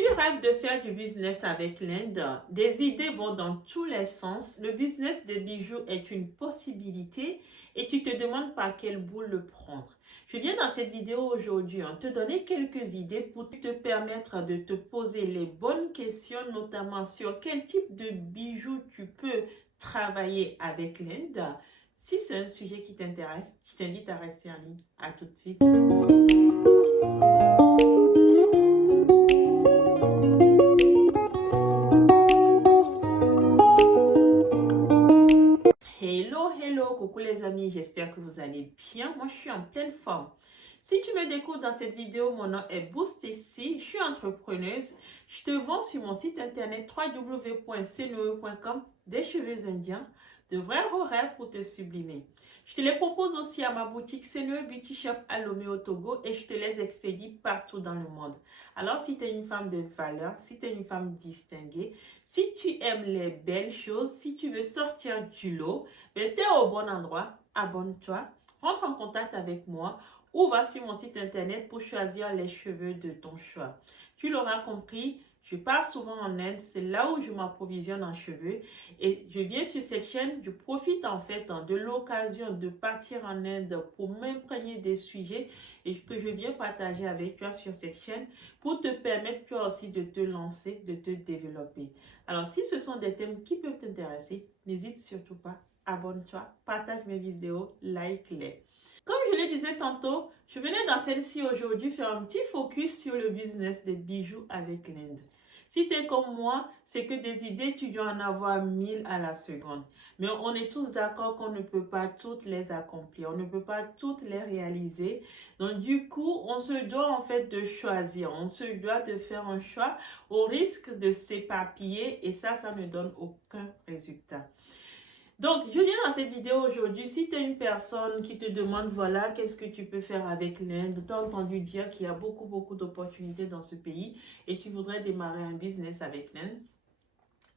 Tu rêves de faire du business avec l'Inde, des idées vont dans tous les sens, le business des bijoux est une possibilité et tu te demandes par quel bout le prendre. Je viens dans cette vidéo aujourd'hui te donner quelques idées pour te permettre de te poser les bonnes questions, notamment sur quel type de bijoux tu peux travailler avec l'Inde. Si c'est un sujet qui t'intéresse, je t'invite à rester en ligne. À tout de suite. Hello, coucou les amis, j'espère que vous allez bien. Moi, je suis en pleine forme. Si tu me découvres dans cette vidéo, mon nom est Boostécy, je suis entrepreneuse. Je te vends sur mon site internet www.cnoe.com des cheveux indiens, de vrais horaires pour te sublimer. Je te les propose aussi à ma boutique Cnoe Beauty Shop à Lomé au Togo et je te les expédie partout dans le monde. Alors, si tu es une femme de valeur, si tu es une femme distinguée, si tu aimes les belles choses, si tu veux sortir du lot, tu es au bon endroit, abonne-toi, rentre en contact avec moi ou va sur mon site internet pour choisir les cheveux de ton choix. Tu l'auras compris, je pars souvent en Inde, c'est là où je m'approvisionne en cheveux et je viens sur cette chaîne, je profite en fait de l'occasion de partir en Inde pour m'imprégner des sujets et que je viens partager avec toi sur cette chaîne pour te permettre toi aussi de te lancer, de te développer. Alors si ce sont des thèmes qui peuvent t'intéresser, n'hésite surtout pas, abonne-toi, partage mes vidéos, like-les. Comme je le disais tantôt, je venais dans celle-ci aujourd'hui faire un petit focus sur le business des bijoux avec l'Inde. Si tu es comme moi, c'est que des idées, tu dois en avoir 1000 à la seconde. Mais on est tous d'accord qu'on ne peut pas toutes les accomplir, on ne peut pas toutes les réaliser. Donc du coup, on se doit en fait de choisir, on se doit de faire un choix au risque de s'éparpiller et ça ne donne aucun résultat. Donc, je viens dans cette vidéo aujourd'hui. Si tu es une personne qui te demande, voilà, qu'est-ce que tu peux faire avec l'Inde, tu as entendu dire qu'il y a beaucoup d'opportunités dans ce pays et tu voudrais démarrer un business avec l'Inde.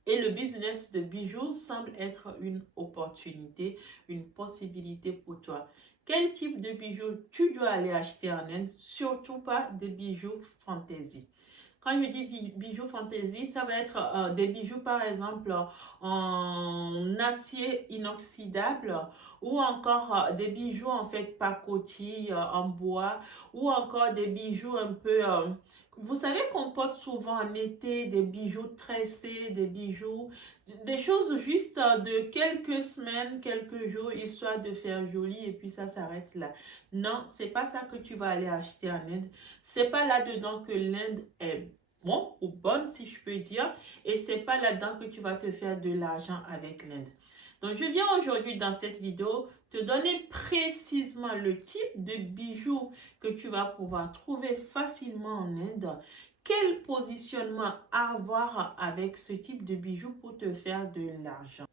Et le business de bijoux semble être une opportunité, une possibilité pour toi. Quel type de bijoux tu dois aller acheter en Inde? Surtout pas des bijoux fantaisie. Quand je dis bijoux fantaisie, ça va être des bijoux par exemple en acier inoxydable ou encore des bijoux en fait pacotille en bois ou encore des bijoux un peu... vous savez qu'on porte souvent en été des bijoux tressés, des bijoux, des choses juste de quelques semaines, quelques jours, histoire de faire joli et puis ça s'arrête là. Non, c'est pas ça que tu vas aller acheter en Inde. C'est pas là-dedans que l'Inde est bon ou bonne, si je peux dire, et c'est pas là-dedans que tu vas te faire de l'argent avec l'Inde. Donc, je viens aujourd'hui dans cette vidéo te donner précisément le type de bijoux que tu vas pouvoir trouver facilement en Inde. Quel positionnement avoir avec ce type de bijoux pour te faire de l'argent.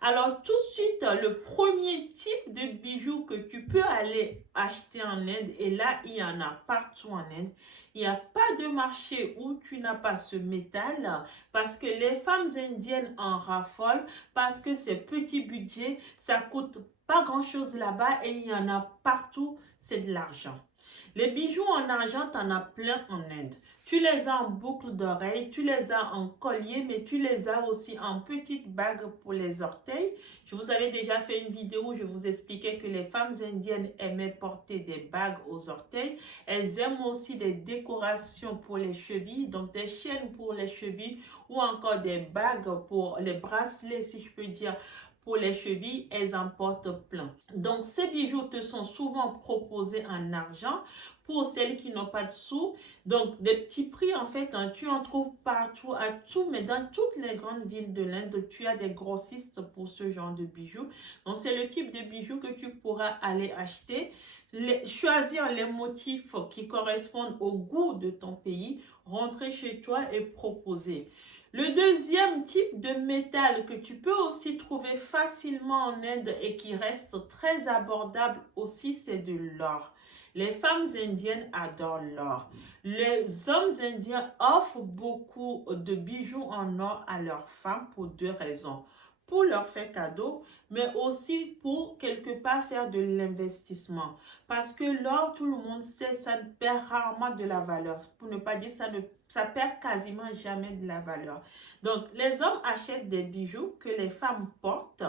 Alors, tout de suite, le premier type de bijoux que tu peux aller acheter en Inde, et là, il y en a partout en Inde. Il n'y a pas de marché où tu n'as pas ce métal parce que les femmes indiennes en raffolent, parce que c'est petit budget, ça coûte pas grand-chose là-bas et il y en a partout, c'est de l'argent. Les bijoux en argent, tu en as plein en Inde. Tu les as en boucle d'oreille, tu les as en collier, mais tu les as aussi en petites bagues pour les orteils. Je vous avais déjà fait une vidéo où je vous expliquais que les femmes indiennes aimaient porter des bagues aux orteils. Elles aiment aussi des décorations pour les chevilles, donc des chaînes pour les chevilles ou encore des bagues pour les bracelets, si je peux dire, pour les chevilles, elles en portent plein. Donc, ces bijoux te sont souvent proposés en argent pour celles qui n'ont pas de sous. Donc, des petits prix, en fait, tu en trouves partout, à tout, mais dans toutes les grandes villes de l'Inde, tu as des grossistes pour ce genre de bijoux. Donc, c'est le type de bijoux que tu pourras aller acheter. Choisir les motifs qui correspondent au goût de ton pays, rentrer chez toi et proposer. Le deuxième type de métal que tu peux aussi trouver facilement en Inde et qui reste très abordable aussi, c'est de l'or. Les femmes indiennes adorent l'or. Les hommes indiens offrent beaucoup de bijoux en or à leurs femmes pour deux raisons. pour leur faire cadeau, mais aussi pour quelque part faire de l'investissement. Parce que l'or, tout le monde sait, ça perd rarement de la valeur. Pour ne pas dire, ça perd quasiment jamais de la valeur. Donc, les hommes achètent des bijoux que les femmes portent,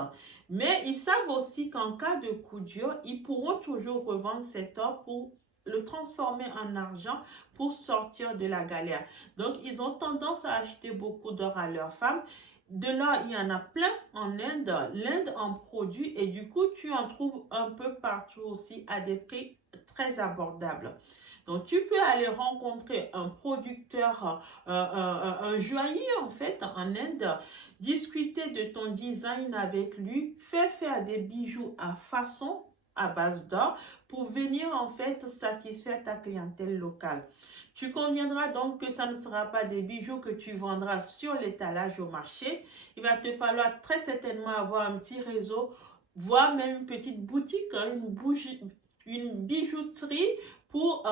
mais ils savent aussi qu'en cas de coup dur, ils pourront toujours revendre cet or pour le transformer en argent pour sortir de la galère. Donc, ils ont tendance à acheter beaucoup d'or à leurs femmes. De là, il y en a plein en Inde. L'Inde en produit et du coup, tu en trouves un peu partout aussi à des prix très abordables. Donc, tu peux aller rencontrer un producteur, un joaillier en fait en Inde, discuter de ton design avec lui, faire des bijoux à façon à base d'or pour venir en fait satisfaire ta clientèle locale. Tu conviendras donc que ça ne sera pas des bijoux que tu vendras sur l'étalage au marché. Il va te falloir très certainement avoir un petit réseau, voire même une petite boutique, une bijouterie pour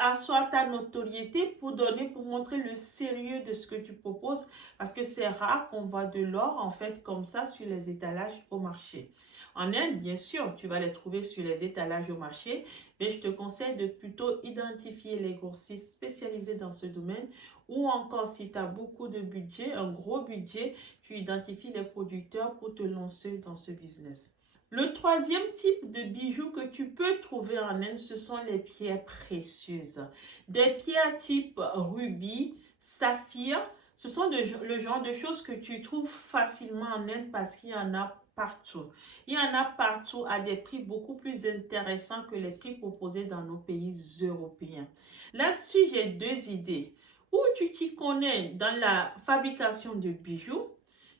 asseoir ta notoriété, pour montrer le sérieux de ce que tu proposes, parce que c'est rare qu'on voit de l'or en fait comme ça sur les étalages au marché. En Inde, bien sûr, tu vas les trouver sur les étalages au marché, mais je te conseille de plutôt identifier les grossistes spécialisés dans ce domaine, ou encore si tu as beaucoup de budget, un gros budget, tu identifies les producteurs pour te lancer dans ce business. Le troisième type de bijoux que tu peux trouver en Inde, ce sont les pierres précieuses. Des pierres type rubis, saphir, ce sont le genre de choses que tu trouves facilement en Inde parce qu'il y en a partout. Il y en a partout à des prix beaucoup plus intéressants que les prix proposés dans nos pays européens. Là-dessus, j'ai deux idées. Ou tu t'y connais dans la fabrication de bijoux,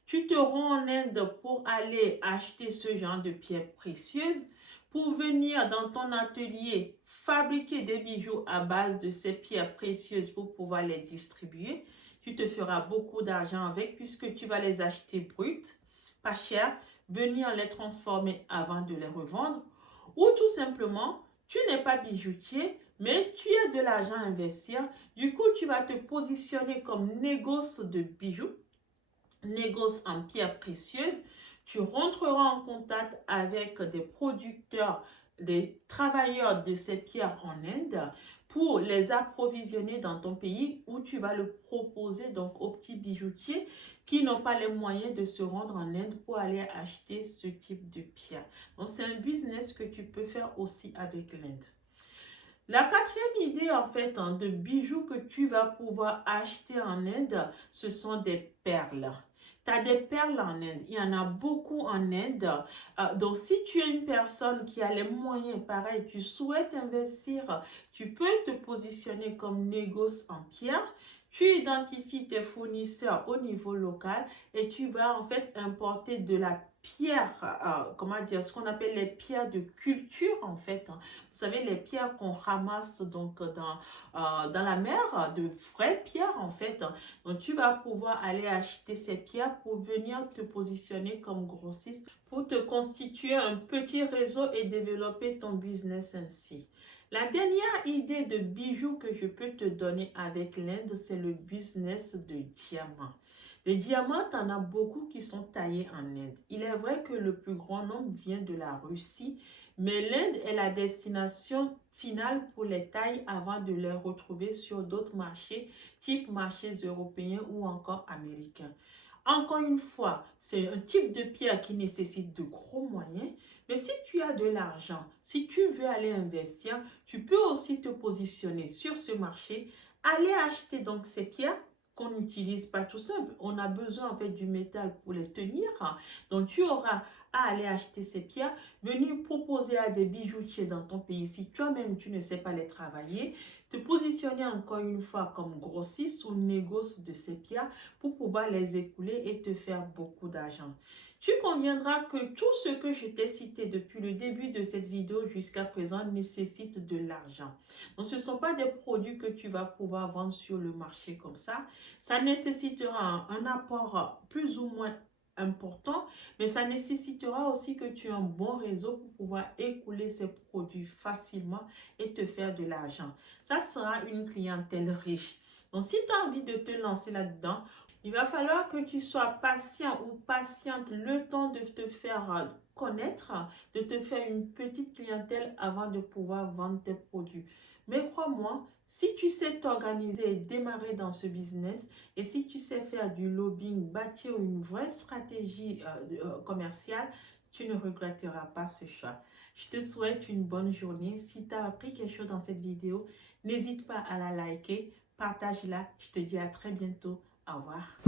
tu te rends en Inde pour aller acheter ce genre de pierres précieuses, pour venir dans ton atelier fabriquer des bijoux à base de ces pierres précieuses pour pouvoir les distribuer. Tu te feras beaucoup d'argent avec puisque tu vas les acheter brutes, pas cher, venir les transformer avant de les revendre. Ou tout simplement, tu n'es pas bijoutier, mais tu as de l'argent à investir. Du coup, tu vas te positionner comme négoce de bijoux, négoce en pierres précieuses. Tu rentreras en contact avec des producteurs, des travailleurs de ces pierres en Inde pour les approvisionner dans ton pays où tu vas le proposer donc aux petits bijoutiers qui n'ont pas les moyens de se rendre en Inde pour aller acheter ce type de pierres. Donc c'est un business que tu peux faire aussi avec l'Inde. La quatrième idée en fait de bijoux que tu vas pouvoir acheter en Inde, ce sont des perles. Tu as des perles en Inde, il y en a beaucoup en Inde. Donc, si tu es une personne qui a les moyens, pareil, tu souhaites investir, tu peux te positionner comme négoce en pierre. Tu identifies tes fournisseurs au niveau local et tu vas en fait importer de la pierre, comment dire, ce qu'on appelle les pierres de culture en fait. Vous savez, les pierres qu'on ramasse donc dans la mer, de vraies pierres en fait. Donc, tu vas pouvoir aller acheter ces pierres pour venir te positionner comme grossiste, pour te constituer un petit réseau et développer ton business ainsi. La dernière idée de bijoux que je peux te donner avec l'Inde, c'est le business de diamants. Les diamants, tu en as beaucoup qui sont taillés en Inde. Il est vrai que le plus grand nombre vient de la Russie, mais l'Inde est la destination finale pour les tailles avant de les retrouver sur d'autres marchés, type marchés européens ou encore américains. Encore une fois, c'est un type de pierre qui nécessite de gros moyens, mais si tu as de l'argent, si tu veux aller investir, tu peux aussi te positionner sur ce marché, aller acheter donc ces pierres qu'on n'utilise pas tout simple. On a besoin en fait du métal pour les tenir. Donc tu auras à aller acheter ces pierres, venir proposer à des bijoutiers dans ton pays si toi-même tu ne sais pas les travailler, te positionner encore une fois comme grossiste ou négoce de ces pierres pour pouvoir les écouler et te faire beaucoup d'argent. Tu conviendras que tout ce que je t'ai cité depuis le début de cette vidéo jusqu'à présent nécessite de l'argent. Donc, ce ne sont pas des produits que tu vas pouvoir vendre sur le marché comme ça. Ça nécessitera un apport plus ou moins important, mais ça nécessitera aussi que tu aies un bon réseau pour pouvoir écouler ces produits facilement et te faire de l'argent. Ça sera une clientèle riche. Donc, si tu as envie de te lancer là-dedans, il va falloir que tu sois patient ou patiente le temps de te faire connaître, de te faire une petite clientèle avant de pouvoir vendre tes produits. Mais crois-moi, si tu sais t'organiser et démarrer dans ce business, et si tu sais faire du lobbying, bâtir une vraie stratégie commerciale, tu ne regretteras pas ce choix. Je te souhaite une bonne journée. Si tu as appris quelque chose dans cette vidéo, n'hésite pas à la liker, partage-la. Je te dis à très bientôt. Au revoir.